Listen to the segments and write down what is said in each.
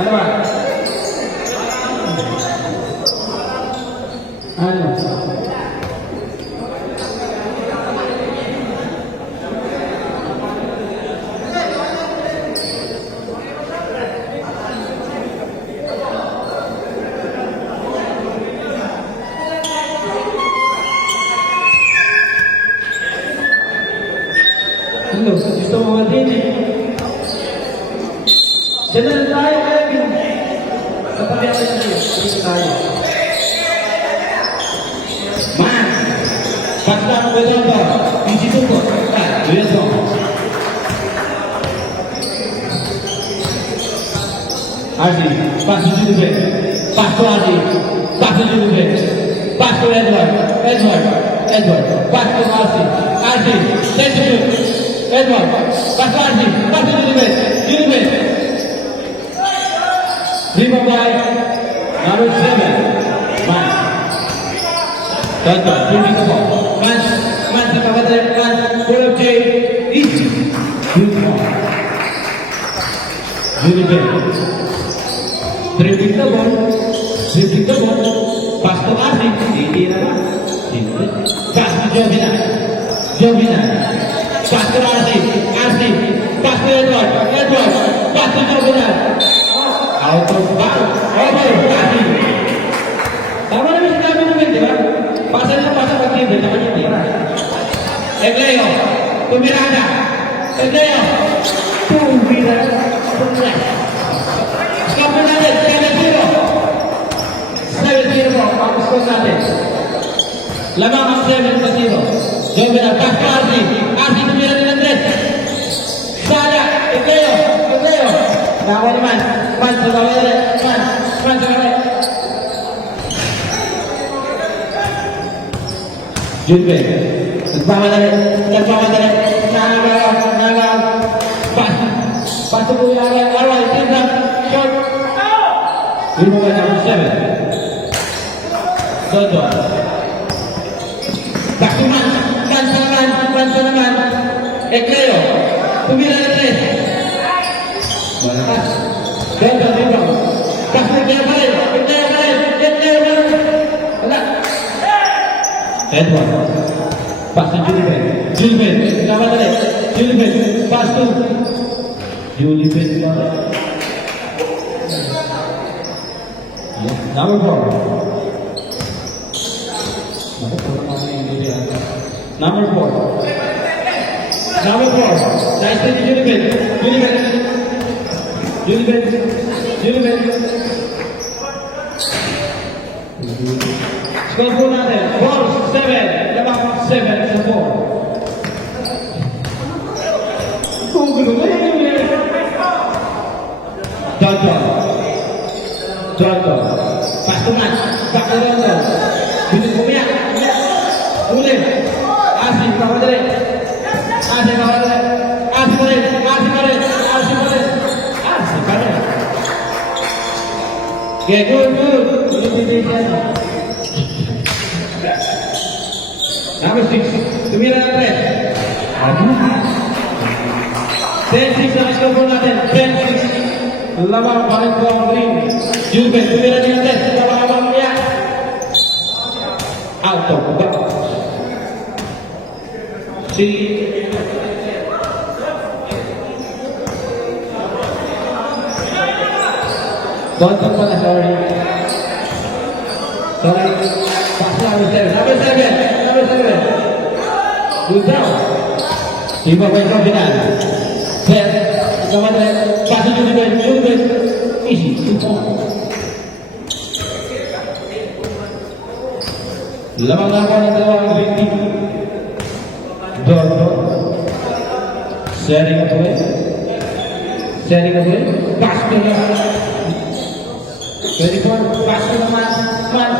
Ano ba? Ano? Ano? Gusto mo nga din eh. Diyan na lang tayo, Kevin. Sa pagkakita tayo. Dito tayo. Man! Basta ang wedamba. Dito po. Dito. Arsi, passo de Dubé. Passo Arsi. Passo de Dubé. Passo Edward. Passo Arsi. Arsi. Centro. Edward. Passo Arsi. Passo de Dubé. Lima by number 7. Man. Contoh. Bring the ball. Man sa kawasan. Man. Goal of J. Easy. Dubé. Dribbling the ball, pass to Arsi, hindi naman, pass to Jovina, pass to Arsi, pass to Edward, pass to Jovina, out of bounds, Arsi. Tama naman sinabi namin, di ba? Pasa na pag-team, di ba? Egleo, Tumirada, Kapan natin, 7-0 po, ang score natin. Lamang ang 7-0. Jovina, pass to Arsi. Arsi tumira ni Andres. Sala, Egleo. Nakawa naman. Man sa kawin. Man sa kawin. Junbe. Nagpamadali. Nagawa. Pass to Kuya Arway. Tindak. Short. Lima by number 7. Soto. Back to man. Kansa naman. Ekleo. Tumira na 3. Malakas. Dito. Back to Ekleo pa rin. Wala. Edward. Pass to Julibet. Julibet. Pass to Julibet pa rin. Number 4. Nice to Julibet. Score po natin. 4-7. Lamang 7 sa 4. Kung gusto mo yun. Tonto. Pastuman. Bakterondo. Bilis pumiyak. Uli. Arsi. Kawadari. Arsi pa rin. Okay, good. Number 6. Tumira na 3. 10-6 ang score po natin. 10-6. Lamang balik po ang green. Julben, tumira niya 3. Lamang niya. Out of bounds. Contact pala, sorry. Pass number 7. Good down. Iba pa yung final. Set. Kamadre. Pass to Julben. Easy. Lamang ako ng dalawang green team. Dordo. Setting up away. Pass to naman. 24. Pass to naman. Man.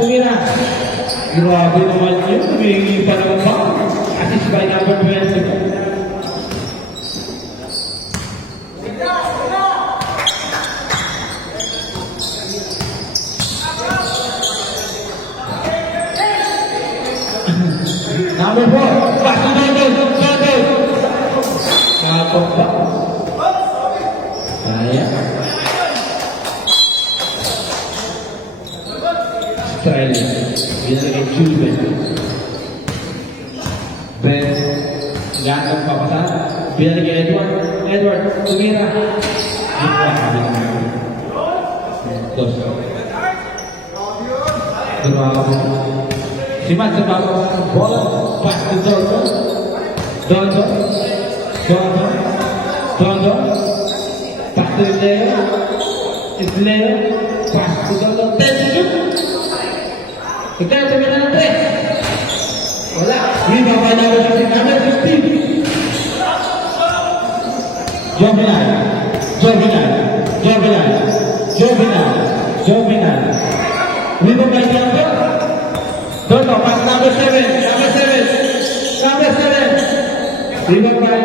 Tumira. Grabe naman yun. Humingi pa naman ba? Assist by number 20. Number 4. Pass to Dodo. Kapag ba? Kaya. Yan ang papasal. Binalik kay Edward. Edward, tumira. Dos. Grabe. Si Matt sa bawah bola. Pass to Dondo. Dondo. Dondo. Dondo. Pass to Leo. It's Leo. Pass to Dondo. Tension. Kita tumira ng 3. Wala. Hindi ba pa naman siya si Cameron 16. Jovinal. Jovinal. Jovinal. Jovinal. Jovinal. Hindi ba pa niya ito? Dono, pass number 7. Number 7. Number 7. Hindi ba pa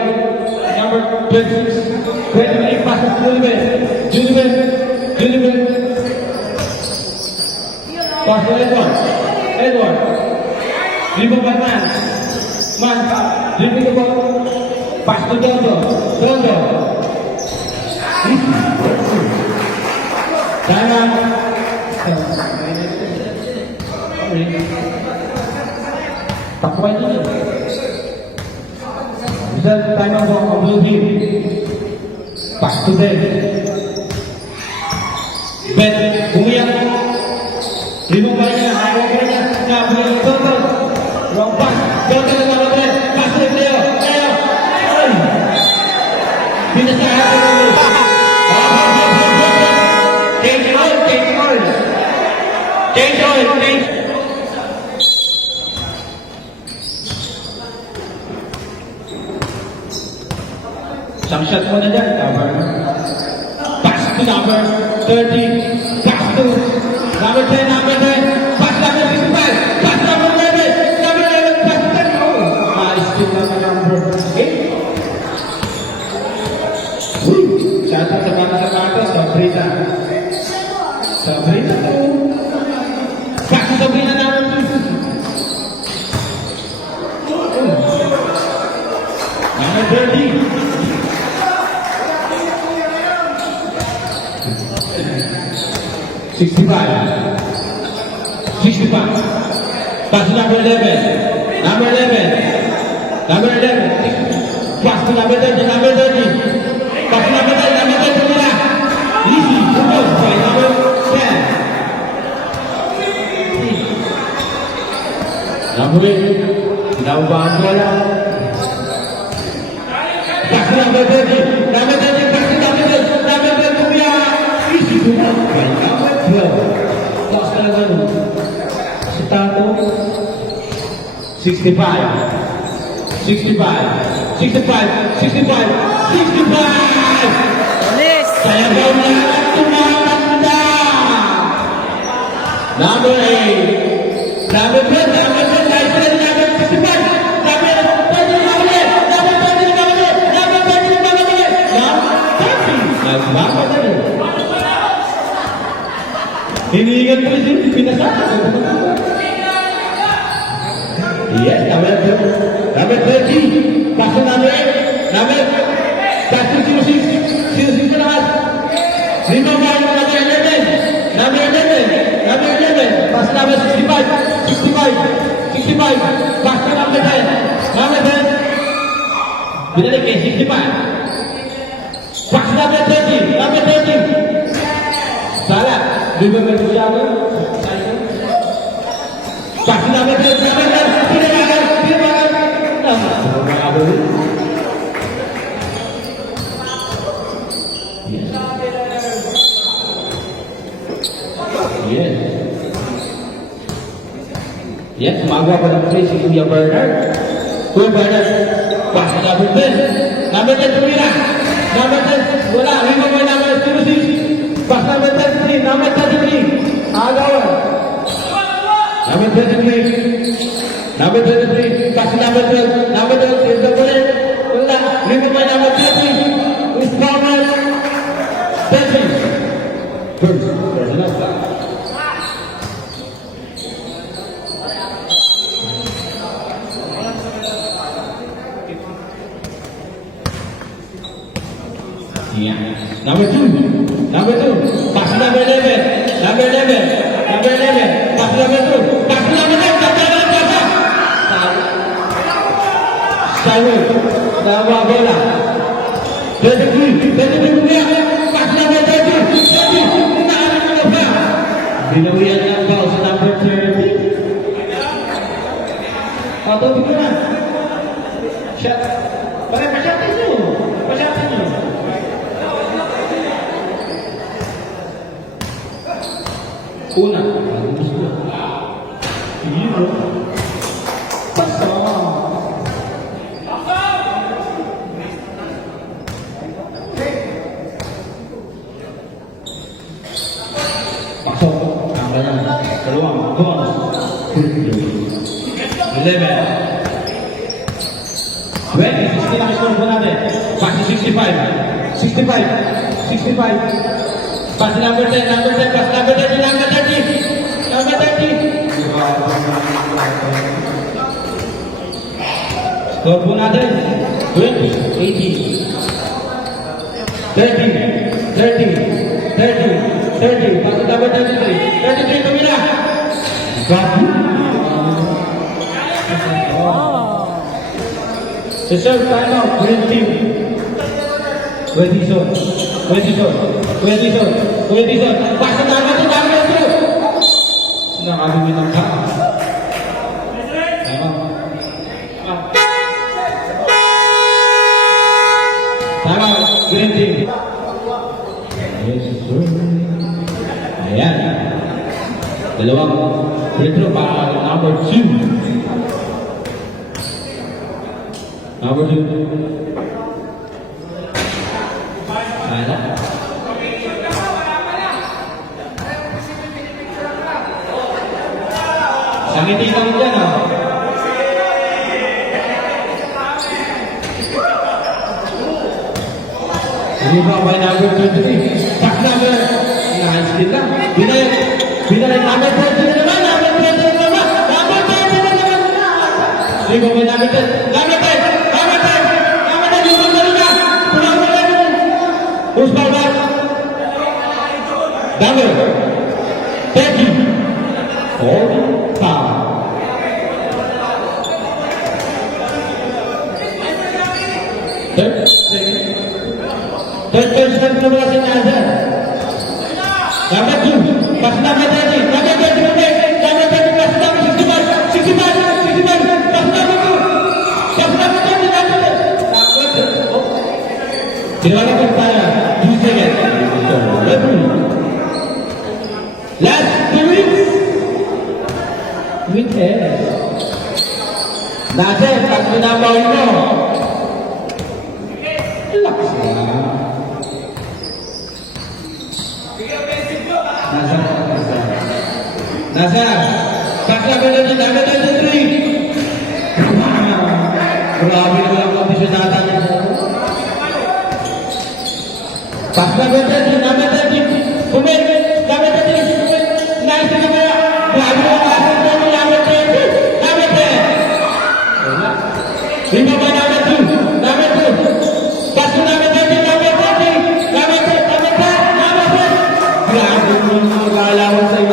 number 26. 28 passes to Julibet. Julibet. Julibet. Pass to Edward. Edward. Dribble by Man. Man. Dribble the ball. Pass to Dondo. Dondo. Time out. Takpan dulu. Bisa time out on blue team. Pass to Ben. Ben. Bumiyak. Dribble by Man. Akhirnya. Gabriel Dondo. Rompas, Dondo ke bawah boleh, kasih Leo, Leo, tidak salah dulu. Change oil, change oil, change oil, change. Some shots mo na dyan, cover. Pass to number 30, pass to number 10, number 10, pass number 65, pass number 11. Siapa sepatu Sabrina. Sabrina tu. Kasih Sabrina nama tu. Nama Berdi. Sixty-five. Kasih number 11. Number 11. Number 11. Pass to number 30. Number 30. Pass to number 30. Number 30 mula. Easy. Terus by number 10. Number 8. Naubang bola. Pass to number 30. Number 30. Pass to number 30. Number 30 mula. Easy. Terus by number 12. Lost level. Setato. 65. 65. 65. 65. 65. Saya bawa tumanda. Number 8. Number 10. Number 10. Number 65. Number 30. Number 30. Number 30. Number 30. Ini ingat tulis ini pindah satu. Yes, number 30. Pasal number 8. Number 06 kelas. 5 number 11. Number 11. Number 11. Pasal number 65. Pasal number 10. Number 10. Bila lagi 65. Pasal number 30. Number 30. Salah. Juga berbicara. Pasal number 30. Number 30. Yes, maga pada place itu dia Bernard. Kuya Bernard, pas number 10. Number 10 tumira. Number 10, wala. Lima mo number 06. Pas number 33. Number 33. Agawan. Number 33. Number 33. Pas number 12. Number 12 is the bullet. Wala. Lima mo number 30. Is Thomas. 30. Good. Number 2, pass number 11, number 11, pass number 2, pass number 10, Highway. Dawa bola. 33 punya. Pasnya berjadi. Jadi. Tahan lupa. Binawian yang ball number 30. Atau bagaimana? Shot. Boleh macam itu. Macam itu. Una. Ini pasang. Pasang. Namanya peluang. Bonus. 11. 20. 69 skor berada. Masih 65. Masih number 10, number 30. Skor pun ada. 20, 18. 30. Masih number 33 Kamila. Reserve time out, green team. 20 zone. Pasang tangan tu. Senang ambil minum tak. Time out, green team. Ayan. Dalawang free throw para number 2. Number 2. Ada. Sangat tinggal dia no. Ini bawa number 23. Pas number. Nice kita. Bila number 23 mana? Ini bawa number 23. Usbalbat Double Teki Power Third number Nazar number 2 pas number 30 pas number 65 pas number 2 terima kasih pada last 2 weeks with Nazar tak menambah umur Nazar paksa berada number 23 berlari dalam kompetisi datang paksa berada number 30 pemain number 30 naik ke bawah berlari dalam number 30 number 10 lima number 2 number 2 paksa number 30 number 30 number 10 berlari lawan saya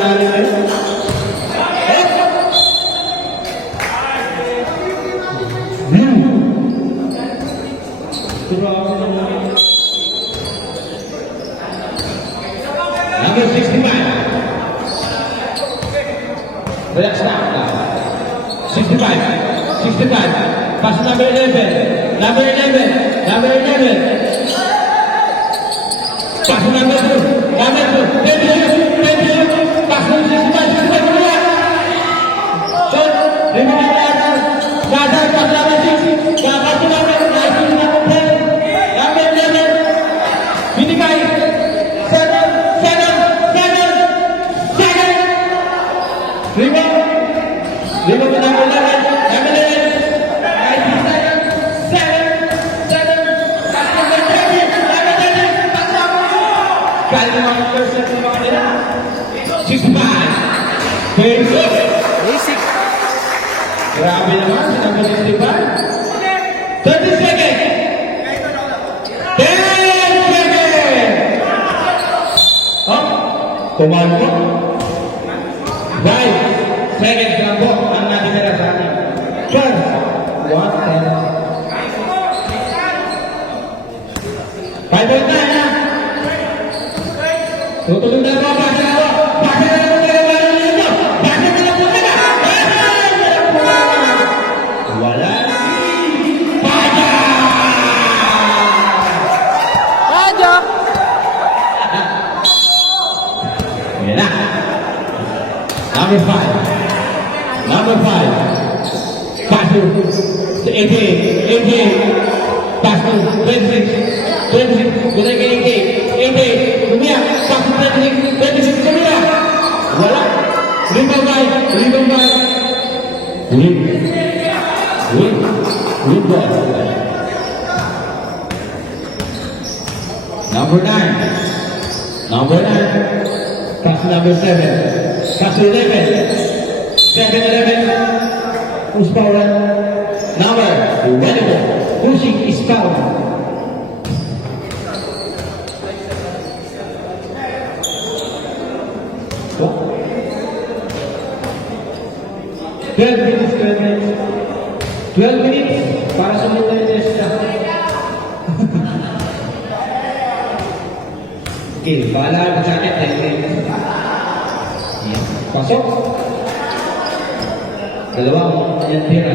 number 65 banyak start 65 pas number 11 pas number 2 pas number 65 so remember Nazar pas number 6 pas number 10 ini guys lima menang lawan basic grabe naman sinabi ng tiba 30 seconds 10 seconds komando 5 seconds lang po ang natitira sa akin first 1 10 5.9 na. Tutuloy na po, basa na po. Basa na po kayo, wala nito. Basa na po kayo. Wala. Paja! Paja! Ayan na. Number 5. Number 5. Pass to 18. 18. Pass to 26. 26. Gulay kay 18. 18. Lumiyak. Pass to 26. 26. Lumiyak. Wala. Rebound by. Rebound by. Ulit. Ulit. Ulit ba? Number 9. Number 9. Pass to number 7. Pass to 11. 7-11, who's power? Number 24, pushing is power. What? 12 minutes, 12 minutes. 12 minutes para sa mga test. Okay, bahala sa akin, 10 minutes. Pasok. Dalawang yan tira.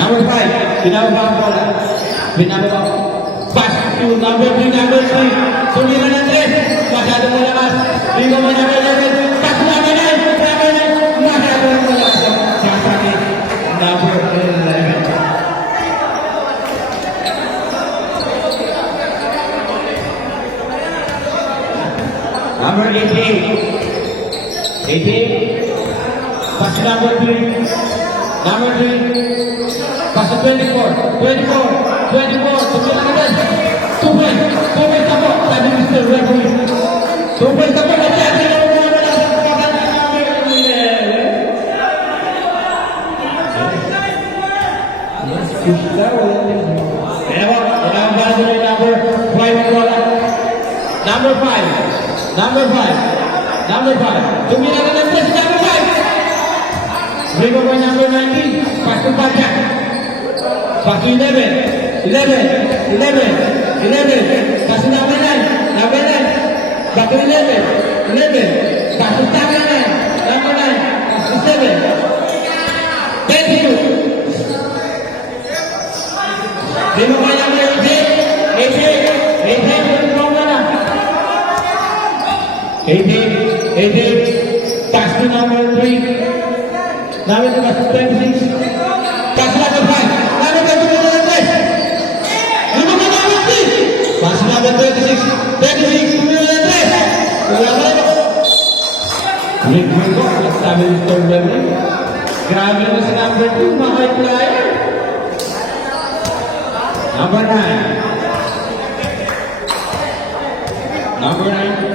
Number 5, pinababa ang bola. Pinababa. Pass to number 3, number 3. Sumira ng 3. Masyado mo lakas. Dito mo number 11. Pass to number 9. Number 9. Masyado mo lakas. Sasaki. Number 11. Number 88. 88. Pass to number 3. Number 3. Pass to 24. 24. 24. Tumila ka din. 2 points. 2 points ako. Sabi Mr. Referee. 2 points ako. Kasi ako yung mga wala sa kapakan na number 11. Push daw. Ewa. Wala ang bala doon yung number 5. Number 5. Number 5. Number 5. Tumila ka din. Press number 5. Rebound by number 19, pass to Paja. Pass to 11, 11, 11, 11, pass to number 9, number 9, pass to 11, 11, pass to number 9, number 9, pass to 7, 22. Rebound by number 8, 8, 8, 8, wrong na. 8, 8, pass to number 3. Number 26. Pass number 5. Number 26. Number 26. Pass number 26. 26. Number 3. Wala ba ito? Ring ko. Sabi ni Mr. Reverend. Grabe naman sa number 2. Mga player. Number 9. Number 9.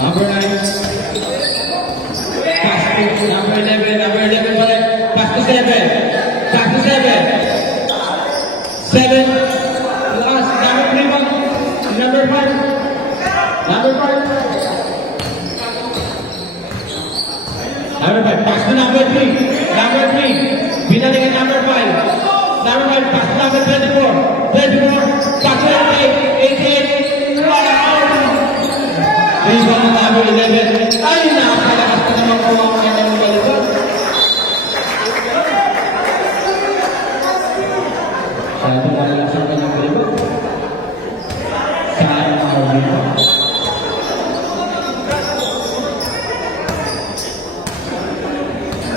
Number 9. Number 11, number 11 balik. Pass to 7. Pass to 7. 7. Last, number 3 ball. Number 5. Number 5. Number 5. Pass to number 3. Number 3. Binalikan number 5. Number 5. Pass to number 24. 24. Pass to 88. 88. Rebound number 11. Ay, napakalakas pa naman po ang kanyang galibot. Sabi malakas ang kanyang galibot. Saan ang galibot?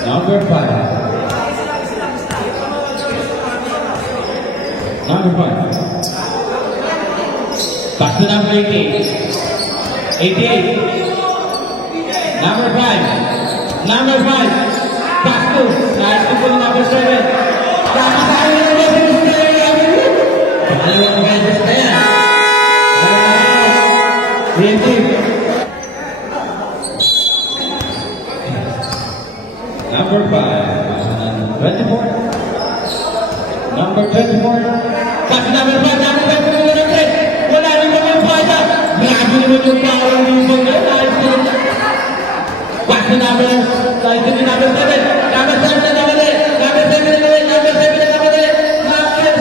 Number 5. Number 5. Pass to number 88. 88. Number 5. Number 5. Pass to. Nice to pull number 7. Tapos tayo na rin sa dalawang beses na yan. Number 5. 24. Number 24. Pass to number 5. Number 5. Wala rin kami yung pasa. Grabe naman yung power ng ibang na. Pass to number 7. Number 7 na naman eh. Number 7 na naman eh. Number 7 na naman eh. Number 7.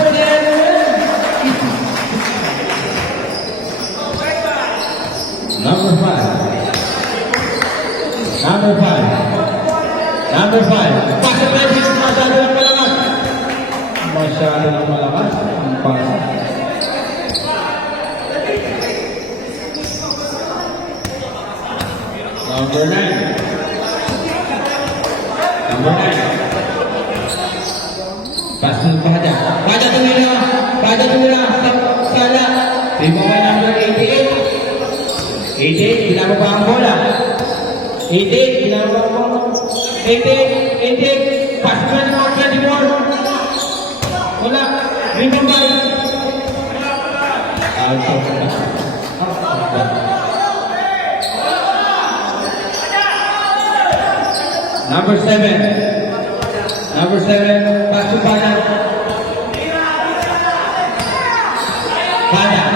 Masyado ng malakas ang pasa. Number 9. Number 9. Pass to Pada. Pada tumira. Pada tumira. Sala. Rebound number 88. 88. Pinababa ang bola. 88. Pinababa ang bola. 88. 88. Pass to number 24. Wala. Rebound by. Number 7. Number 7. Pass to Pada. Pada.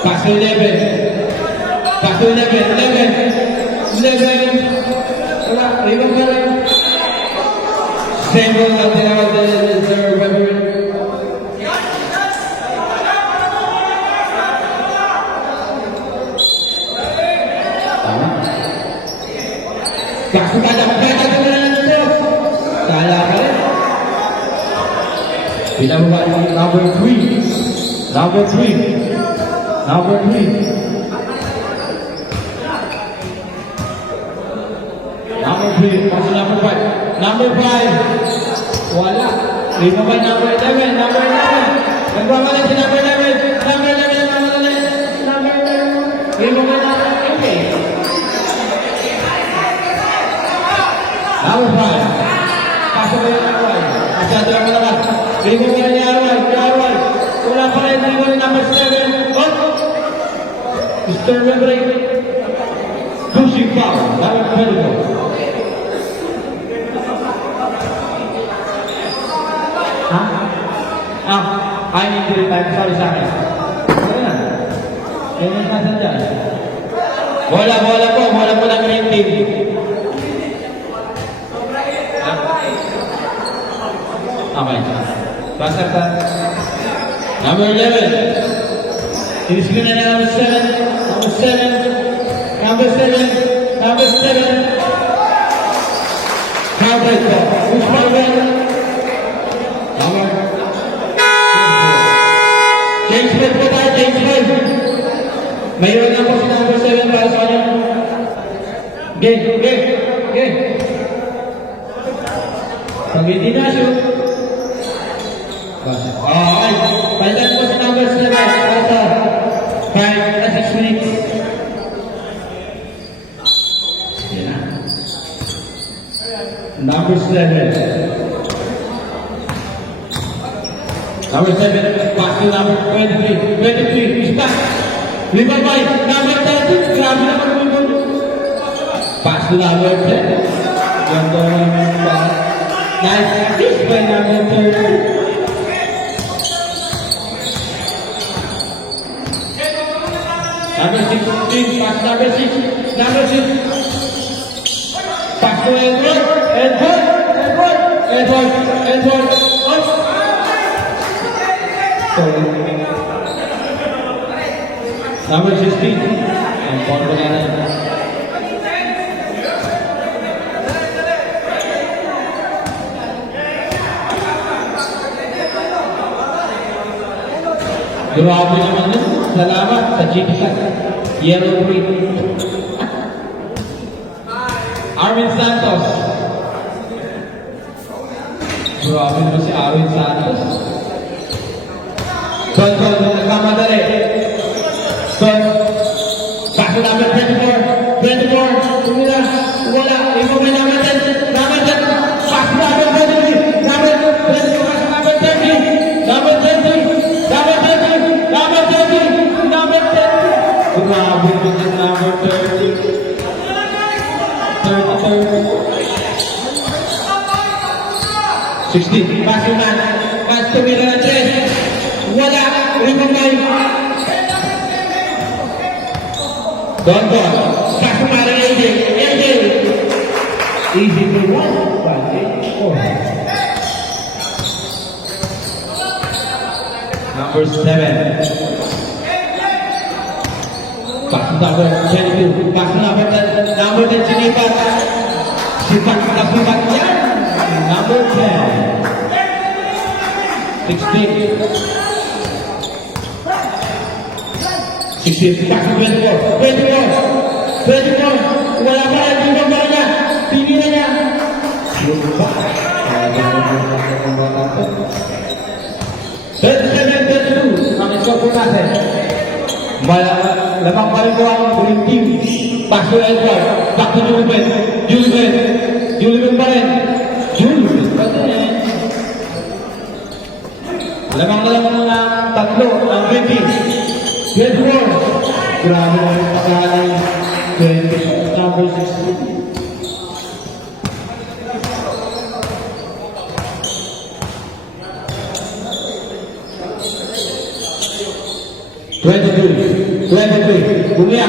Pass to 11. Pass to 11. 11. Wala. Rebound by. Same goes up there with the third veteran. Kasih pada baca kebenaran itu. Salah kan? Kita membaca number 3. Number 3. Number 3. Number 3. Pasal number 5. Number 5. Wala. Lima ba number 11? Number 11. Nagwawala si number 11. Number 11. Number 11. Number 11. Lima ba number 11? Number 5. Pasok ba yung number 5? Masyado lang malakas. Lima ba niya Arwal? Wala pa rin. Lima ba number 7? Oh! Mr. Wembley. Pushing foul. Number 24. I need to reply. Sorry sa akin. Sorry na. Ganyan pa sa dyan. Bola po ng green team. Okay. Pasok ka. Number 11. Inisipin na number 7. Number 7. Number 7. Number 7. Counted po. Push for one. Number Change mode po tayo, change mode. Mayroon na po si number 7 para sa kanya. Game. Pag hindi na shoot. Okay. Palitan po si number 7 para sa 5 na 6 minutes. Yan na. Number 7. Number 7, pass to number 23. 23, is back. Lima by number 30. Grabe naman naman. Pass to number 10. Ganda naman. Nice assist by number 30. Number 16, pass number 6. Number 6. Pass to Edward. Number 16. Ang pondo na rin. Grabe naman yun. Salamat sa GPCAT. Yellow green. Arvin Santos. Grabe naman si Arvin Santos. Son, nagkamadali. Son, paso number 24. Tumila, wala. Ikaw may number 10. Number 10. Paso number 23. Number 30. Number 30. Number 30. Number 30. Number 30. Number 30. Grabe naman number 30. 16. Paso na. Paso tumila na 3. Wala. Remember. Don. Paso para AJ. Easy to one. 4. Number 7. Paso number 22. Paso number 10. Number 10 sinipat. Sipat yan. Number 10. 16. 16. Pass to 24. 24. 24. Wala pa rin. Tingnan pa rin niya. Tingin na niya. Lupa. 37-32. Ang score po natin. Lamang pa rin ko ang green team. Pass to Edward. Back to Juliben. Juliben. Juliben pa rin. Juliben pa rin. Lamang na lang mga tatlo ang green team. 24. Grabe na rin pakalan. 20. Number 16. 23. Bumiyak.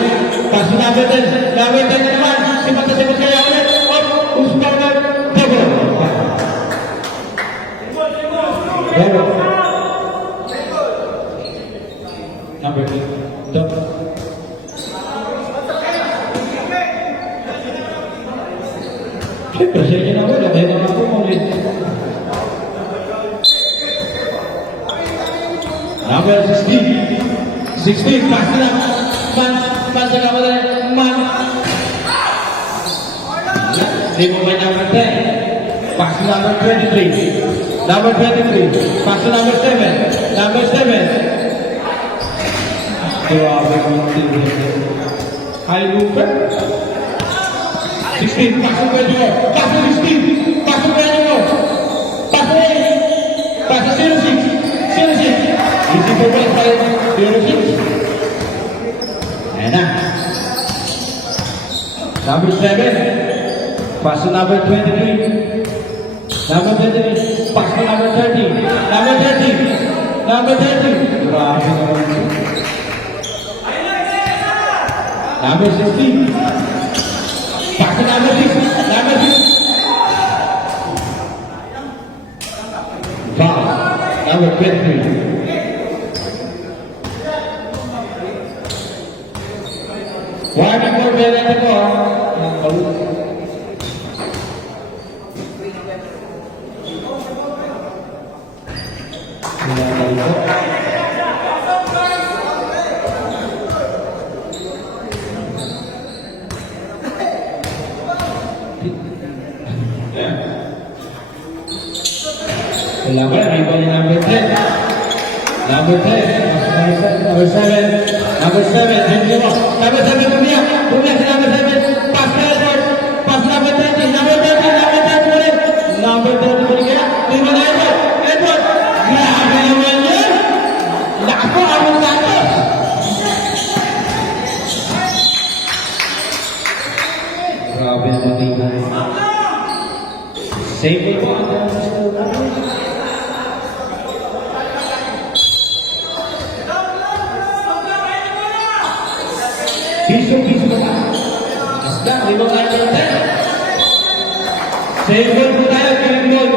Pass to number 10. Number 10 na naman. Sipat kaya ulit. Usman na. Double. Double. Number 2. Double. Siyempre, siya na wala. Dahil naman po ulit. Number 16. 16, pass na. Man sa kamala. Man. Hindi mo may number 10. Pass to number 23. Number 23. Pass to number 7. Number 7. Grabe mo din. High looper. 16, pass to 24. Pass to 16. Pass to 24. Pass to 8. Pass to 06. 06. Easy for 05. 06. Ayan na. Number 7. Pass to number 23. Number 23. Pass to number 30. Number 30. Number 30. Grabe naman. Number 16. Pass to number 6. Number 6. Foul. Number 23. Why before Belen ito? Wala ba? Rebound ni number 10. Number 10. Number 7. Number 7. Number 7 punya. Punya si number 7. Pass to Edward. Pass number 30. Number 30. Number 30 boleh. Number 30 boleh kaya. Terima na Edward. Edward. Grabe naman yan. Lako ang Santos. Grabe naman yan. Save it. Piso pa. Asda, limang tayo natin. Save goal po tayo, green goal.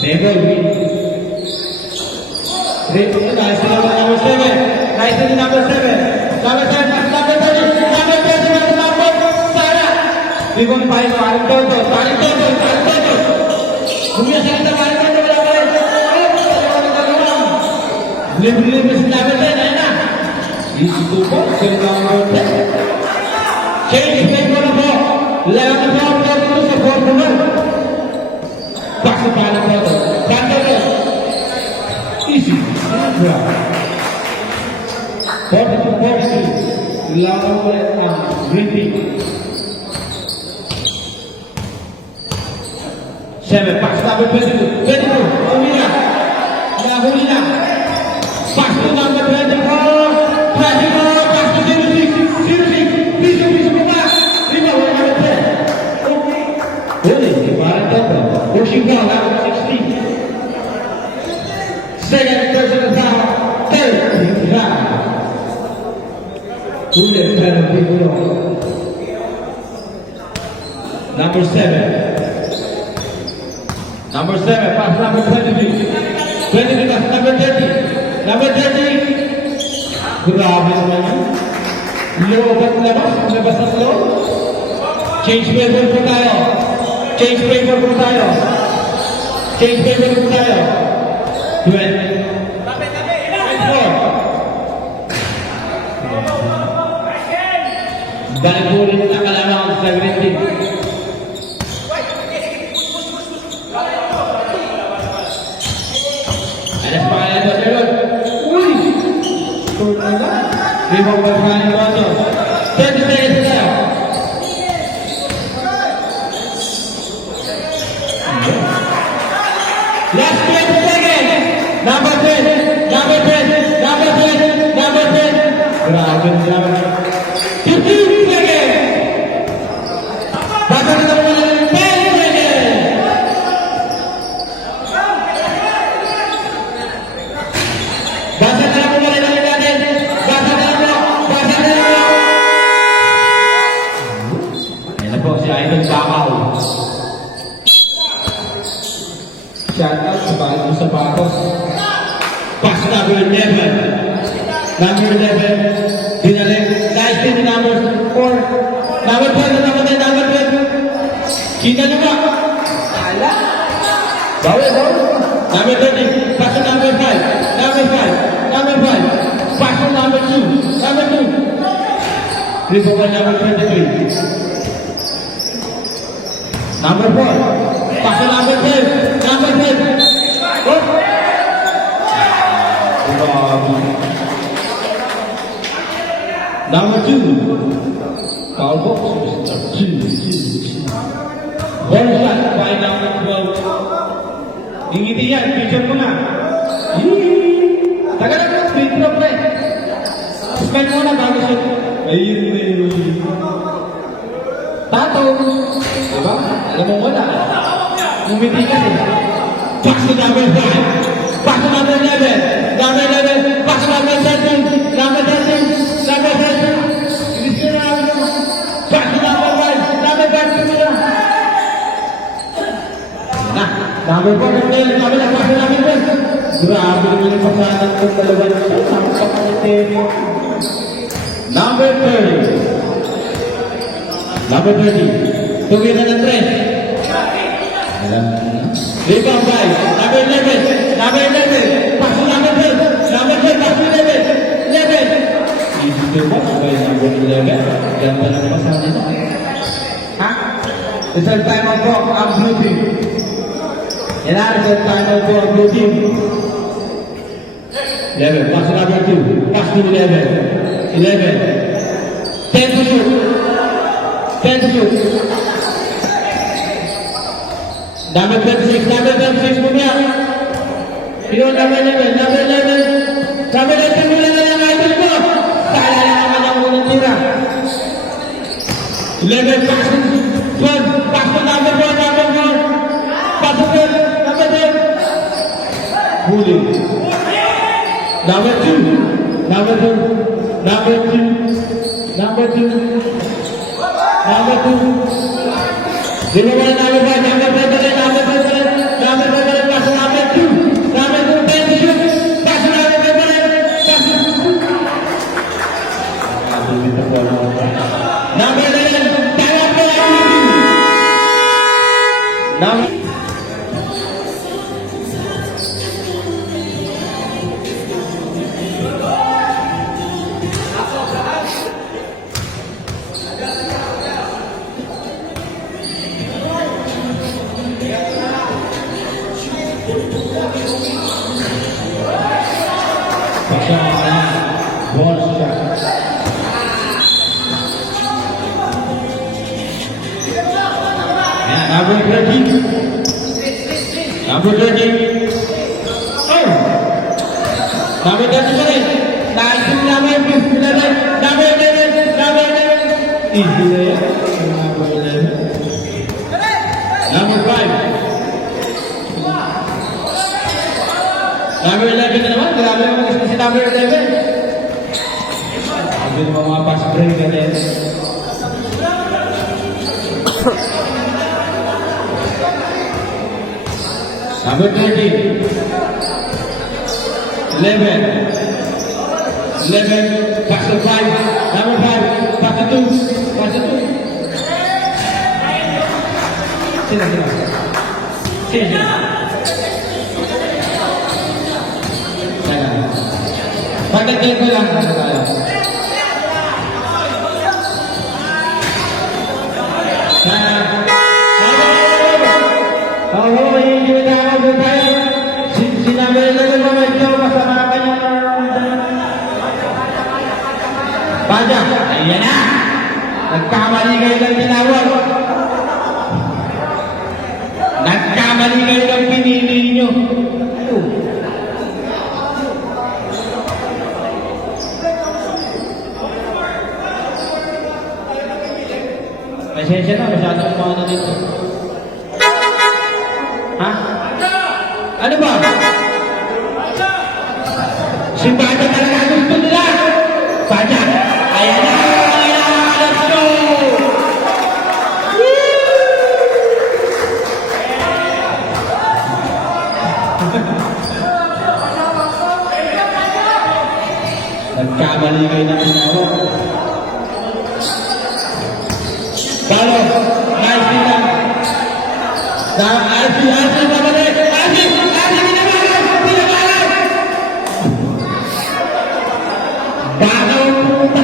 Save goal, green. Nice to number 7. Nice to number 7. Number 7, number 30. Number 30, number 4. Sana. Rebound 5, paling todo. Bumiyas sa kita, paling todo. Wala pa rin. Beli-beli si number 10, ayun na. Easy to po, si number 10. Change, play ko na po. Lalang na po ang todo sa 4 naman. Back sa paling todo. Paling todo. Easy. 42-43. Lawan oleh Green Team. 7, pass number 22. 22, Omina. Yahulina. Pass to number 24. 24, pass to 06. 06, piso pa. 5, wala number 10. Boleh, kemarin dapat. Pushing ball, number 16. Second personal foul. Third. Boleh, penalty goal. Number 7. Number 7, pass number 23. 23, pass number 30. Number 30. Grabe naman yun. Loob at labas. Labas at loob. Change paper po tayo. Change paper po tayo. Change paper po tayo. 20. Dahil po rin ang kalamangan sa Green. Alas pa kaya ito, Sir. Uy! Di ba ba pangalan mo ito? 30 seconds na. Last 20 seconds. Number 10. Number 10. Number 10. Number 10. Grabe, grabe. 15 seconds. Baka na naman ng 10 seconds. Basa na lang po muna natin natin. Basa na lang po. Basa na lang po. Ayan na po, si Idol Bakaw. Shout out sa bahay mo sa Bakaw. Pass number 11. Number 11. Dinalik. Guys, din number 4. Number 12. Number 10. Number 12. Kita nyo ba? Ala. Bawi, bawi. Number 30. Pass to number 5. Number 5. Number 5. Pass to number 2. Number 2. Triple one, number 23. Number 4. Pass to number 10. Number 10. Oh. Number 2. Foul box. 2. Ball shot by number 12. Ingiti yan. Picture mo na. Tagal na po. Free throw pre. Spend mo na bago shoot. Ayun na yun. Tato. Diba? Alam mo wala. Umiti kasi. Pass to number 5. Pass to number 11. Number 11. Pass to number 13. Number 13. Number 13. Inis ka na namin. Pass to number 1. Number 1. Na. Number 4. Number 4. Pass to number 1. Grabe naman yung pasanan kong dalawa na ito. Number 30. Number 30. Tugin na ng 3. Rebound by number 11. Number 11. Pass to number 12. Number 12. Pass to 11. 11. Easy to watch by number 11. Ganda na naman sa nito. Ha? It's a time of walk. I'm blue team. And that is a time of walk. Blue team. 11. Pass to number 2. Pass to 11. 11. 10 to shoot. 10 to shoot. Number 26, number 26 punya. Yun, number 11, number 11. Number 11 mula na lang idol ko. Kala na naman ang unang tira. 11, pass to 12, pass to number 4, number 4. Pass to 12, number 10. Huli. Number 2, number 2, number 2, number 2, number 2. Di ba wala number 5, number 5, number 5, number 5, pass to number 2, number 2, 10 to shoot, pass to number 5, pass to number 11, tama po ang number. Number 13. Number 13. Oh! Number 13. Nice number 11. Number 11. Number 11. Easy na yan. Number 11. Number 5. Number 11 na naman. Grabe naman gusto si number 11. Sabi naman mga pass break na yan. Number 13. 11. 11. 11, pass to 5, number 5, pass to 2, pass to 2. Sila. Pagdating ko lang ano tayo. Hindi na ako tayo. Sinabi na naman medyo masama ka niya. Baja, ayan na. Nagkamali kayo ng tinawag. Nagkamali kayo ng pinili nyo. Pasensya na, masyadong mga na dito. Ha? Ano ba? Si Baja talaga gusto nila. Baja, ayan na! Let's go! Nagkamali kayo na tinawag. Palo, nice nila. Arsi, babalik. Arsi, binabalan. Bakaw pumunta.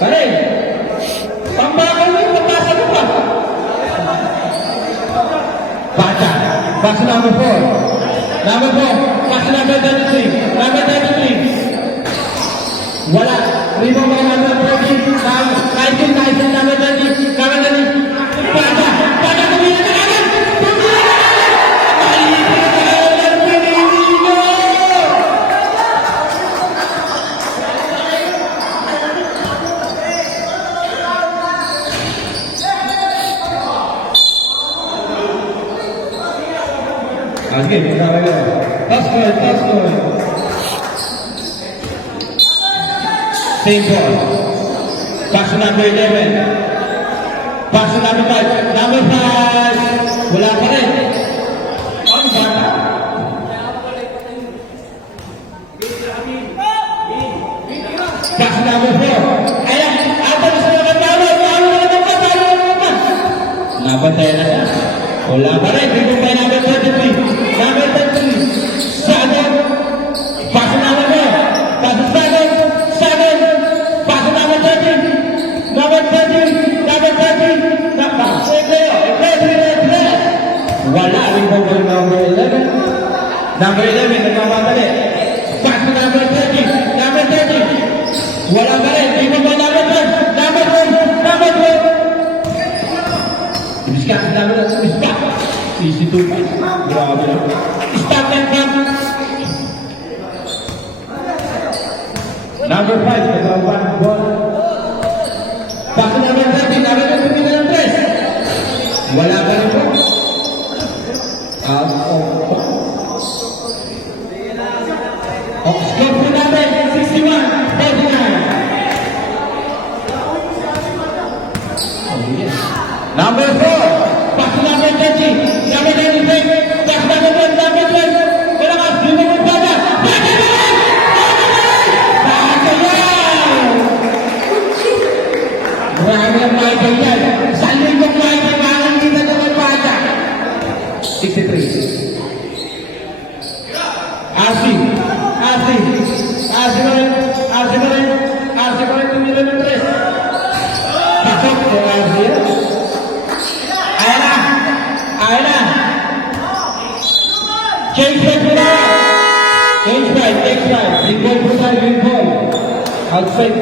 Pare, pambakaw mo, papasa mo pa. Baja, box number 4. Number 4, box number 33. Number 33. Wala. Rebound by number 14. Nice, number 30. Number 30. Baja tumira na agad. Again, toss goal. Same ball. Pass number 11. Pass number 5. Number 5. Wala pa rin. On ba? Pass number 4. Ayan. Ato na sa mga talo. Napatay na siya. Wala pa rin. Bigong by number 33. Number 33. Sagot. Pass number 4. Pass sagot. Pass number 30. Number 30. Wala rin po by number 11. Number 11, nagmamadali. Pass to number 30. Number 30. Wala pa rin. Ito by number 12. Number 12. Ibiskat. Easy to pass. Grabe lang. Stop and come. Number 5, nagmamadali. Ball. Pass to number 30. Number 30 na ng 3. Wala pa rin po. Score po natin, 61-49. Number 4, pass to number 30. Number 36, pass number 12, number 12. Wala ka, hindi mo Baja. Baja yan! Marami ang Baja yan. Sa lingkong Baja, parang kita naman Baja. 63. Arsi pa rin tumira ng 3. Pasok ko Arsi. Ayan na. Change right. Green ball. Outside.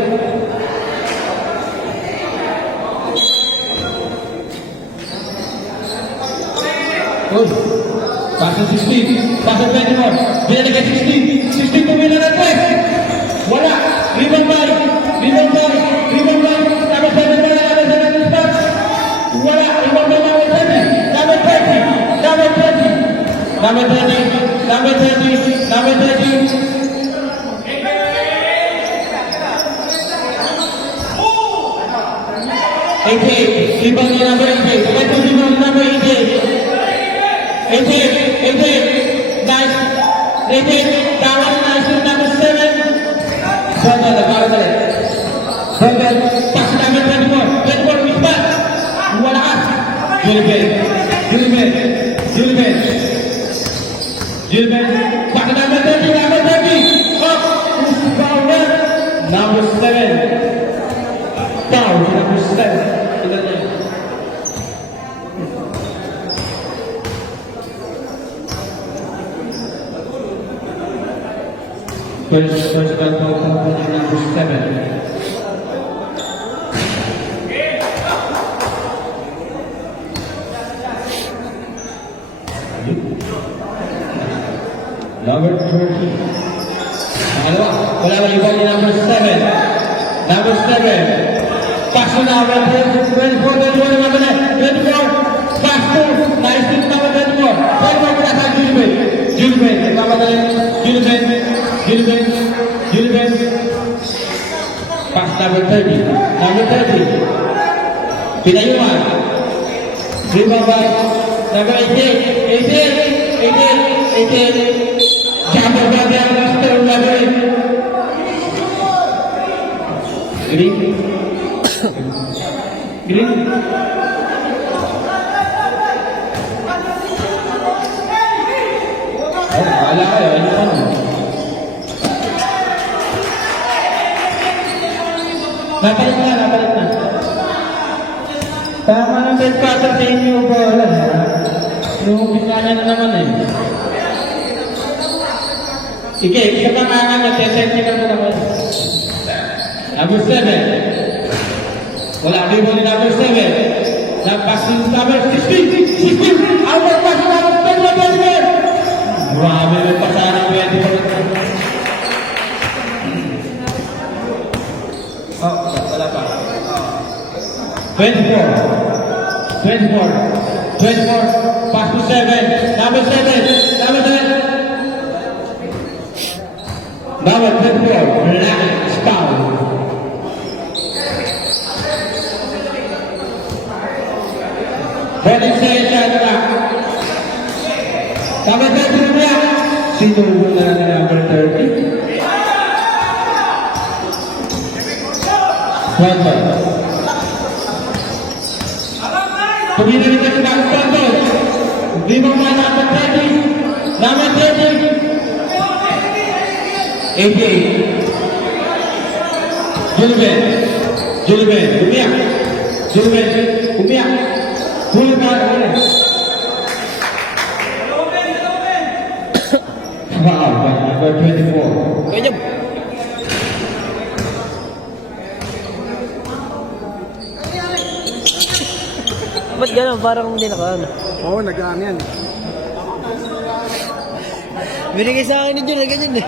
Good. Pass to 16. Pass to 21. Binalik kay 16. 16 tumira ng 3. Wala. Rebound by. Number 7 by number 7 start. Wala. Rebound by number 30. Number 30. Rebound by number 88. Let me rebound number 88. Nice. Tawag na number 7. Soto, nagparo balik. Soto, pass namin 24. 24, mispat. Walakas. Julben. Julben. Julben. Julben. Pass namin 30. Number 30. Up. Foul na. Number 7. Foul. Number 7. Tignan niya. First ball company number 7. Number 30. Pangalawa, wala ba yung ball ni number 7? Number 7. Pass to number 24, 21, number 9, 24. Pass to, nice to number 24. 24 mula sa Gilbert. Gilbert, nagmamadali. Gilbert. Gilbert. Gilbert. Pass number 30. Number 30. Pinayuan. Rebound number 88. 88. Jumper by the master number 8. Green. Green. Wala kayo. Ano pa naman? Napalit na. Tama ng bed cutter sa inyo ba? Wala na. Yung pinana na naman eh. Sige, isa pa nga nga, tesenti ka mo naman. Number 7. Wala, di mo ni number 7. Nagpasin number 16. Out of pass number 10. Grabe may pasara ng 20. Oh, wala pa. 24. 24. Pass to 7. Number 7. Number 7. Number 24. Relax. Foul. Pwede siya siya na. Number 30 niya. Sinubo na na number 30. Pwede. Tumili rin kasi ng Santos. Di mo ba number 30? Number 30. 88. Julben. Umiyak. Umiyak. Full ball ulit. Wow, number 24. Kaya ba't gano'n? Parang hindi naka ano. Oo, nag-ano yan. Binigay sa akin ni Jun na ganyan eh.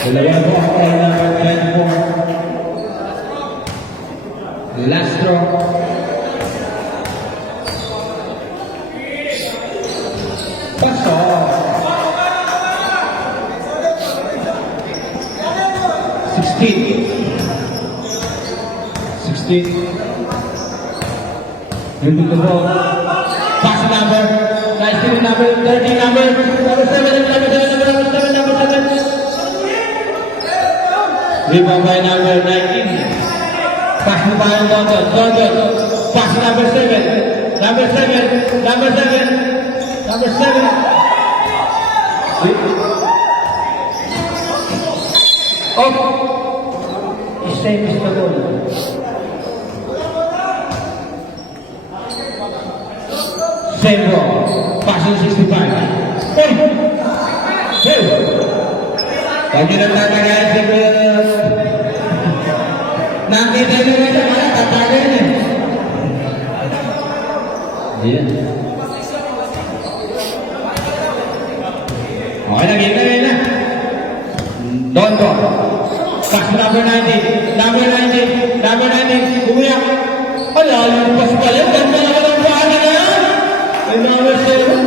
Dalawang po ako ay number 24. Last draw. Paso. 16. Into the ball. Pass number. Nice to number 30, number 7, number 7. Rebound by number 19. Pass to by London. Pass number 7. Number 7. Oh. Same is the goal. Same ball. Passing 65. Hey! Pagi na guys, nakita nyo na siya pala, tatagay na. Ayan. Okay, nagigay na. Don. Pass number 90. Umiyak. Ala, yung pass pala. Ganda naman ang paano na yan. Ay, number 7.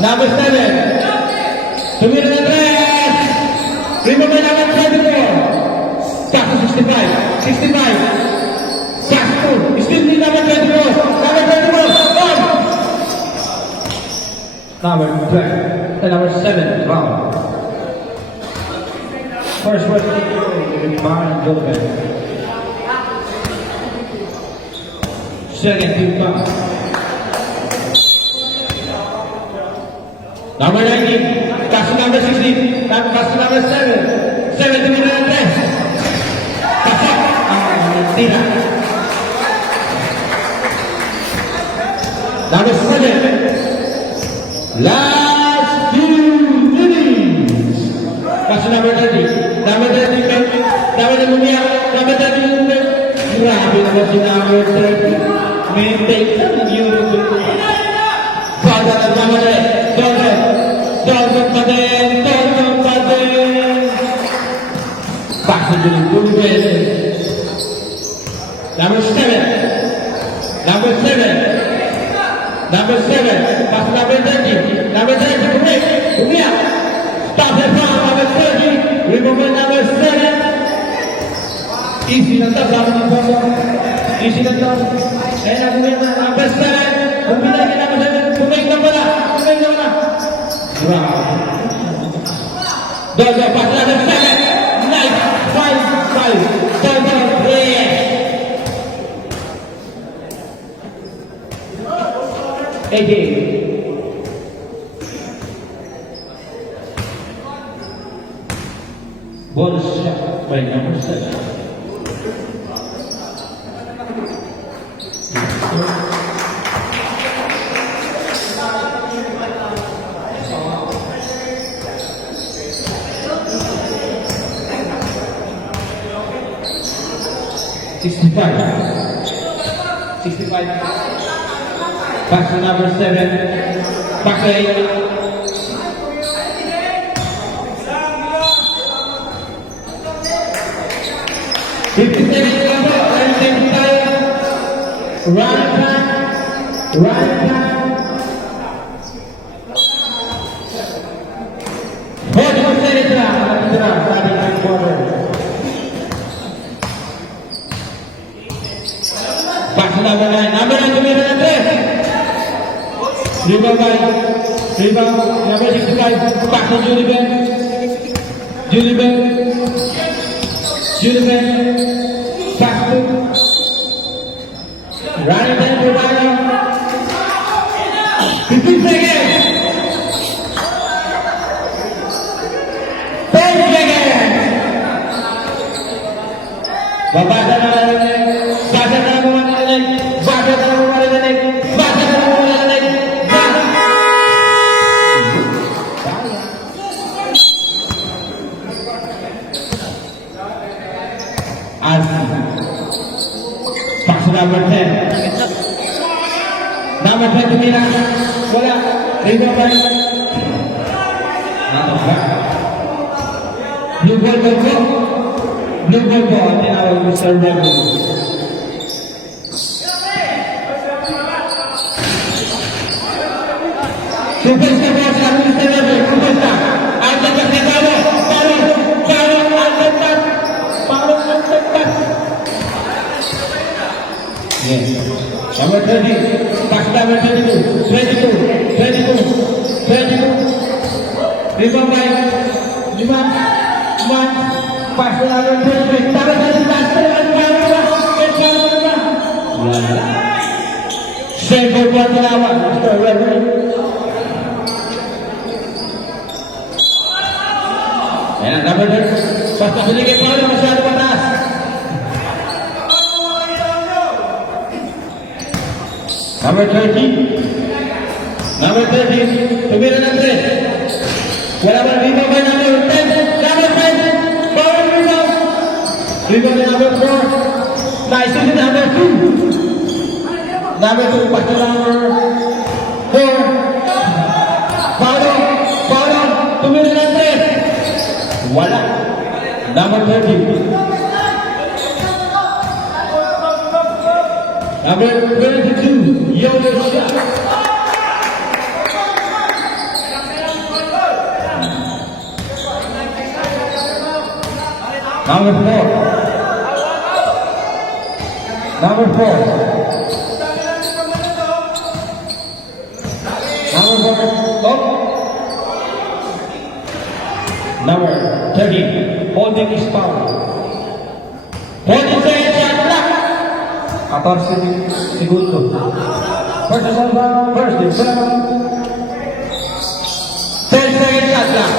Number 7. Tumira na 3. Rebound by number 24. Pass to 65. Pass to. Still need number 24. Number 24. Come. Number 12, number 7, round. First one, with Baron Gulliver. Second, two comes. Number 19, pass to number 16, pass to number 7. 7 to number 10. Pasok ang tira. Number 7. Last 2 innings. Pass to number 30. Number 30, number 30, number 30. Grabe naman si number 30. Maintain ang beautiful. Father at number 8. Dolphin pa din. Back to the Gulliver. Number 7. Number 7. Number 7. Pass to number 30. Number 30 to break. Umiyak. Stop the foul. Number 30. Remove number 7. Easy na to. Easy na to. Kaya na number 7. Kung pinagin number 7. Tumig na pala. Wow. Dodo, pass to number 7. Nice. 5. Dodo, 3. 18. Bonus shot by number 7. Sixty-five. Back to number 7. Back to 8. Right back. Hold on, back to number 9. Number 9 to number 3. Rebound. Number 65. Back to Julian. Back to running back to Ryan. 15 seconds. 10 seconds. Babasa na marinig. Pass to number 10. Number 10 tumira. Wala. Rebound by. Blue ball po. Ang tinawag mo sa Rebel. Kupesta po sa Mr. Rebel. Kupesta. Ang nagkakitalo. Parang ang tagtas. Yes. Number 30. Pass number 22. 22. Rebound by. Pass number 23. Tara sa disaster. Save for tinawag. Mr. Rebel. Ayan, number 30. Basta binigay pa rin masyado mataas. Number 30. Tumira ng 3. Wala ba rebound by number 10? Number 10. Power rebound. Rebound by number 4. Nice to number 2. Number 2. Basta number 4. Power. Tumira ng 3. Wala. Number 30. Number 22. Yoga shot. Number 4. Number 4. Number 30. Holding is power. Holding sa shot clock. 14 segundo. First is on bound. First is 7. 10 seconds shot clock.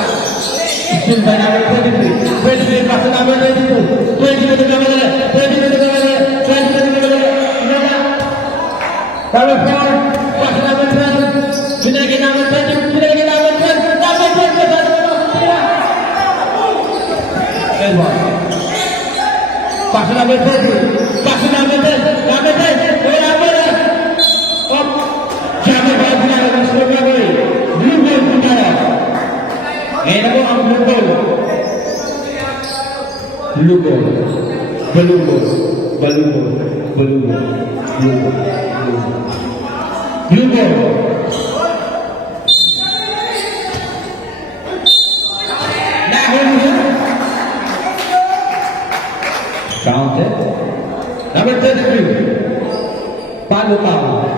Still by number 23. 23 pass to number 22. 20 to the number 20 to the number 20 to the number. Number 4. Pass to number 12. Pinagin number 20. Pinagin number 12. Number 12. Good one. Pass to number 30. Pass to number 10. Number 10. Wait up, wait up. Up. Jammer ball pinagin. Slow recovery. Blue ball pinagin. Ngayon ako ang blue ball. Blue ball. Blue ball. Blue ball. Blue ball. Blue ball. Blue ball. Counted. Number 33. Pago Pago.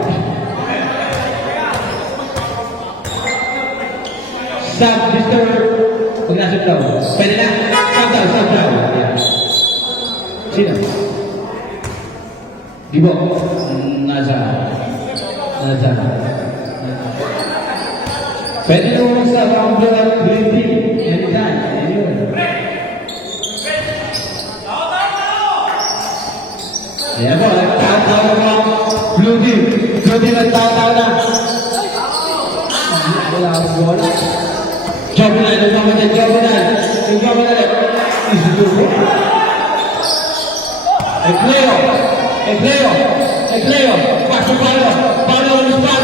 Sub Mr. Huwag na sub daw. Pwede na. Sub daw. Sino? Dibo. Nasa. Pwede mo sa round of green tea. Anytime. Anywhere. Ayan po, nagtatawa mo. Blue team. Blue team nagtatawa na. Wala akong bola. Job na, job na. Isubo. Egleo. Paso Paulo. Paulo on the spot.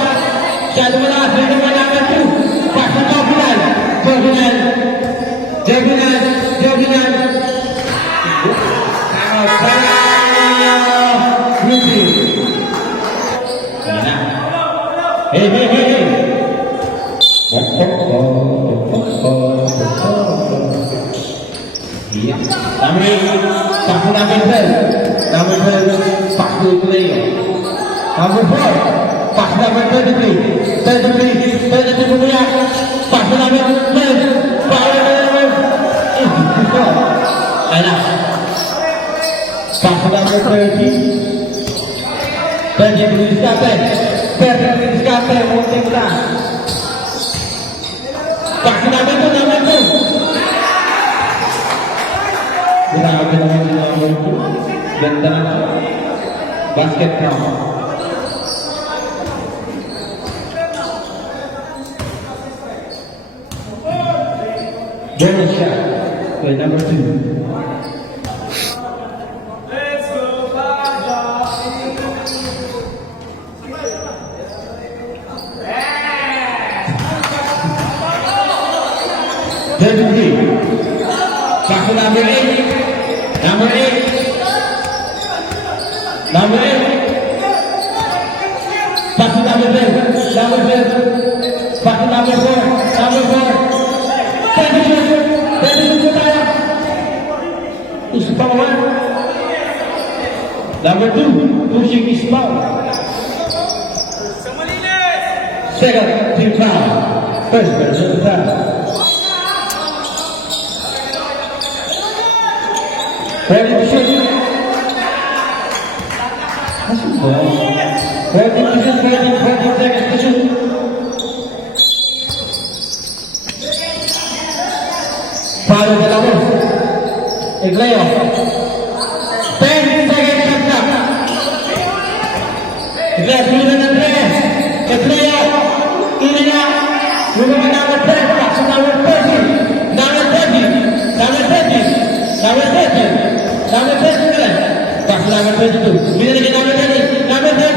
Shadow Malas. Dito pa number 2. Paso Jovinal. Hey. Number 8, pass to number 12. Number 12, pass to Egleo. Number 4, pass to number 33. 33 punya. Pass to number 12. Power number. Enak. Pass to number 30. 30 Discarte, munting na. Pass to number 2. Grabe naman yung number 2. Ganda na siya. Basket count. Bonus shot. Okay, number 2. Pass to number 8. Number 8. Pass to number 10. Pass to number 4. Number 4. 32 tayo. Is power. Number 2. Pushing is power. Second, team foul. First, person foul. Ready to shoot. Ready to shoot. 14 seconds to shoot. Palo de la voz. Egleo. 10 seconds shot clock. Egleo, tuloy na 3. Egleo. Ina. Lumabas number 10. Pass to number 30. Number 30. Number 30. Pass to number 22. Binigyan number 30. Number 30.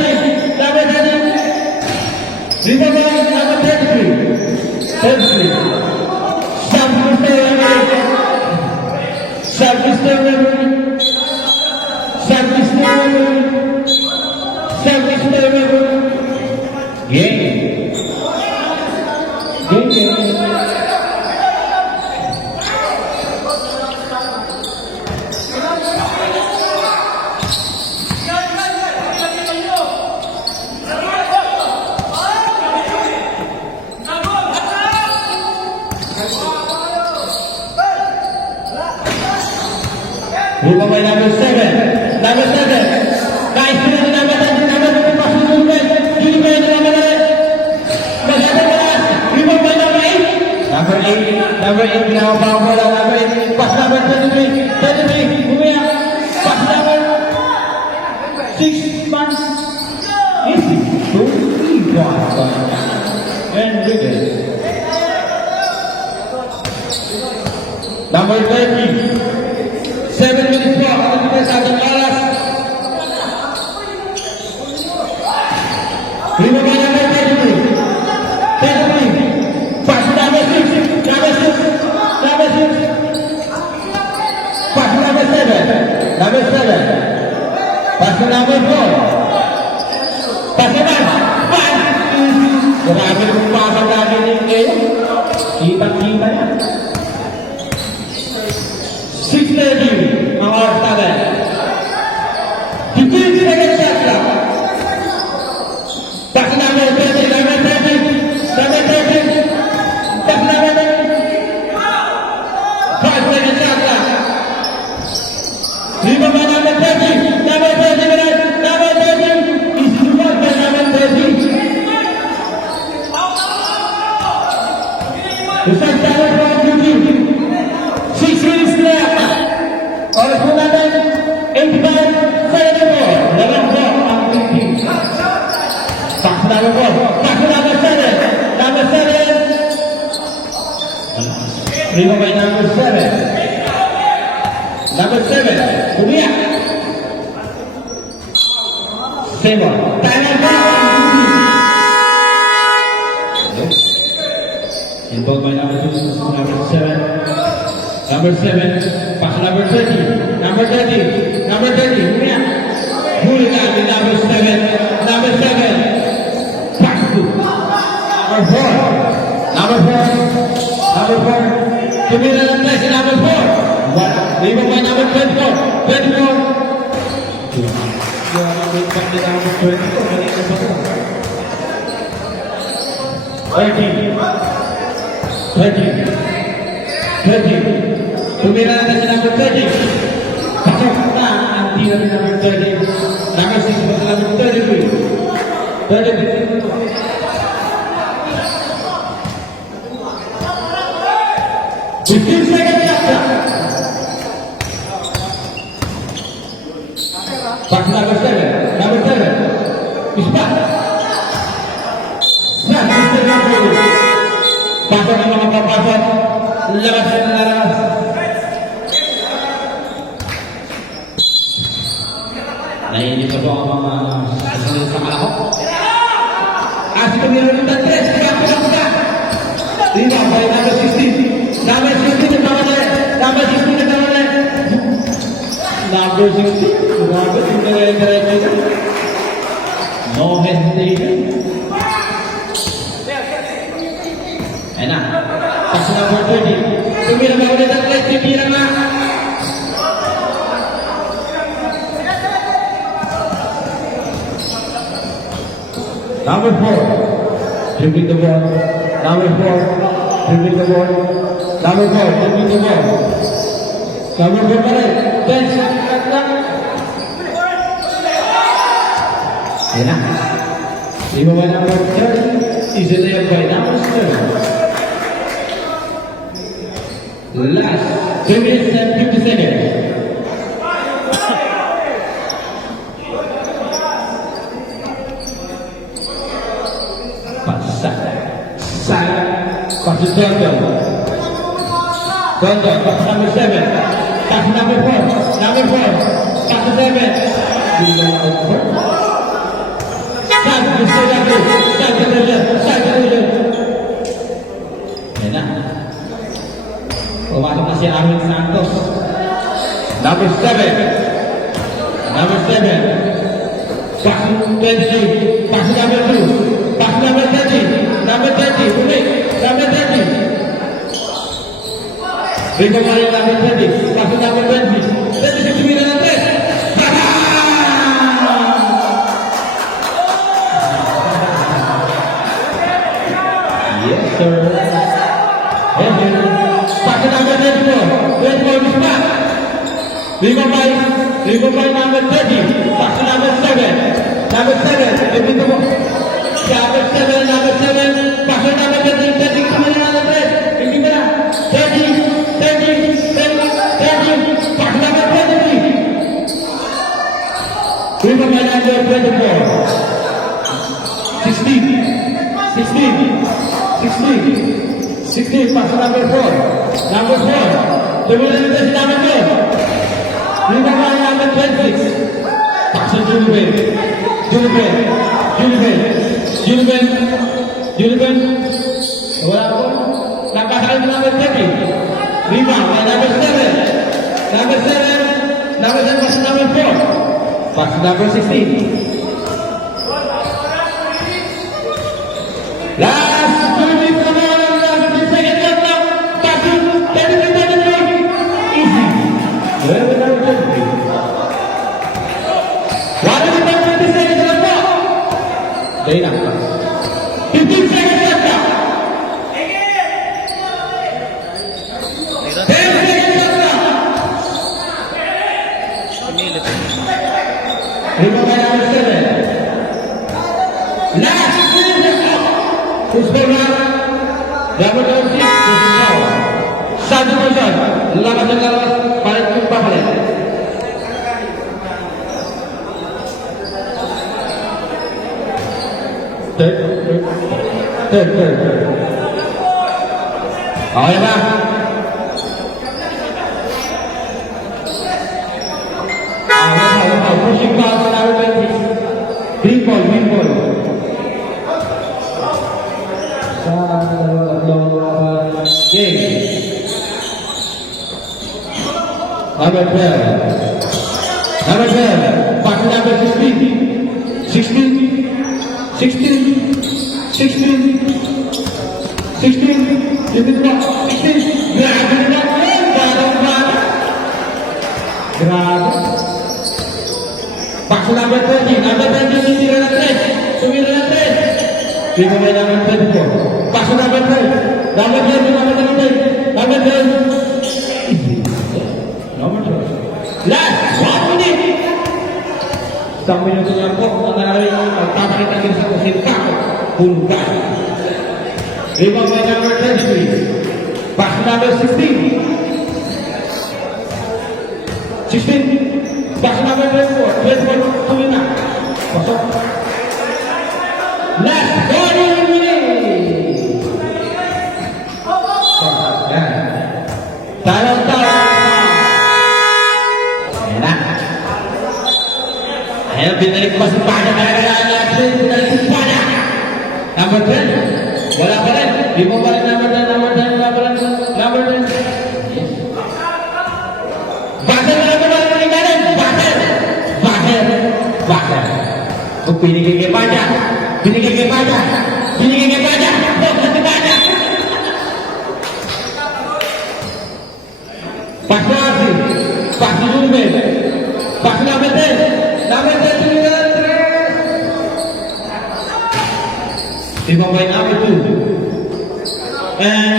Remember number 33. Sub-Mr. Rumah main number 7. Number 7. Nice to the number 10. Number 2 pasang Juli. Juli main number 9. Masih ada kelas. Rumah main number 8. Number 8. Number 8. Ginawa pa ang bola. Number 8. Pas number 33. 33. Bumaya. Pas number 6 months. Easy. 2, 3, 4. And Ribbon. Number 30. 7 minutes more. Ano kita sa ating oras? Lima ba number 33? 33. Pass to number 6. Number 6. Number 6. Pass to number 7. Number 7. Pass to number 4. Pass to number 5. Grabe kung pasang lagi ni Kita-kita yan. 6:30 ang oras natin. 15 seconds shot lang. Pass number 30, number 30, number 30. Pass number 30. 5 seconds shot lang. Lima ba number 30? Number 30 ba rin? Number 30. Isubat ba number 30? Isang sabi po ang duty. 6 minutes left. Oras po natin, 85, 74. Dalang po ang team. Pass number 4. Pass number 7. Number 7. Lima by number 7. Number 7. Bumia. Sebo. Time out. Involved by number 2. Number 7. Number 7, pass number 30, number 30, number 30, Bumia. Huli kami, number 7, number 7, pass to number 4, number 4, number 4, tumira ng place, number 4, lima by number 24, 24, wait back to number 24, kanina ba ito? 30, tumira natin si number 30. Pasok na ang tira ni number 30. Number 6 pa sa number 33. 33. Fifteen seconds after. Pass number 7. Number 7. Ispat. Snap. Pasok ang mga papasok. Labas na nalabas. Naiinip na po ang mga kasunod sa malakot. As tumira ng Dantes, kaya pinakita. Lima, by number 16. Number 16 na tawala. Number 16 na tawala. Number 16. Grabe, tumira. No hesitation. Ayan na. Pass number 30. Tumira na ulit ang Dantes, tumira na. Number 4, dribbling the ball. Number 4, dribbling the ball. Number 4, dribbling the ball. Number 4 pa rin. 10 seconds lang. Ayan na. Lima by number 30. Is it there by number 7? Last 2 minutes and 50 seconds. Pass to Tonton. Tonton, pass number 7. Pass number 4. Number 4. Pass to 7. Start to Ayan na. Pumasok na si Arwin Santos. Number 7. Number 7. Pass to 23. Pass to number 2. Pass to number 30. Number 30. Ulit. Number 30. Bigyan pa rin number 30. Pass to number 20. 30 tumira ng 3. Yes, sir. And then, pass to number 24. 24 is back. Remember number 30. Pass to number 7. Number 7. Every number 7. Number 7. Pass to number 30. 30. Come on, number 3. Every number 30. 30. 30. Pass to number 23. Remember number 24. 16. 16. Pass to number 4. Number 4. The winner is number 2. Remember number 26. Pass to Julben. Wala po. Napasakay mo number 30. Rebound by number 7. Number 7. Number 7 pass to number 4. Pass to number 16. Last 2 minutes to go. Last 15 seconds left now. Pass to 33. Easy. Well, number 33. 1 minute and 20 seconds left now. Day na. 15 seconds left now. 10 seconds left now. Remember number 7. Last 3 minutes. Who's going on? Number 26. Satu person. Lakas na lakas. Palit yung papalit. Third. Okay ba? Pushing foul sa number 26. Green ball. Game. Number 12. Pass to number 16. 16. This is what 16. Grab. Pass to number 20. Number 20 sumira na 3. Dito may number 24. Pass to number 12. Number 12. Number 12. Number 12. Last 1 minute. Isang minuto lang po. Magpapakita din sa kusin kako. Pulgar. Rebound by number 33. Pass to number 16. Pass to number 24. Tuloy na. Pasok. Last 40 minutes. Tayo. Ayan, binalik pa si Pada. Binalik si Pada. Number 10. Wala pa rin. Di mo pa rin number 10. Number 10. Baser na ito ba rin galing? Baser. Kung pinigay kay Pada. Pas na Arsi. Pas na Julben. Pas na number 10. Number 10 to number 3. Rebound by number 2. And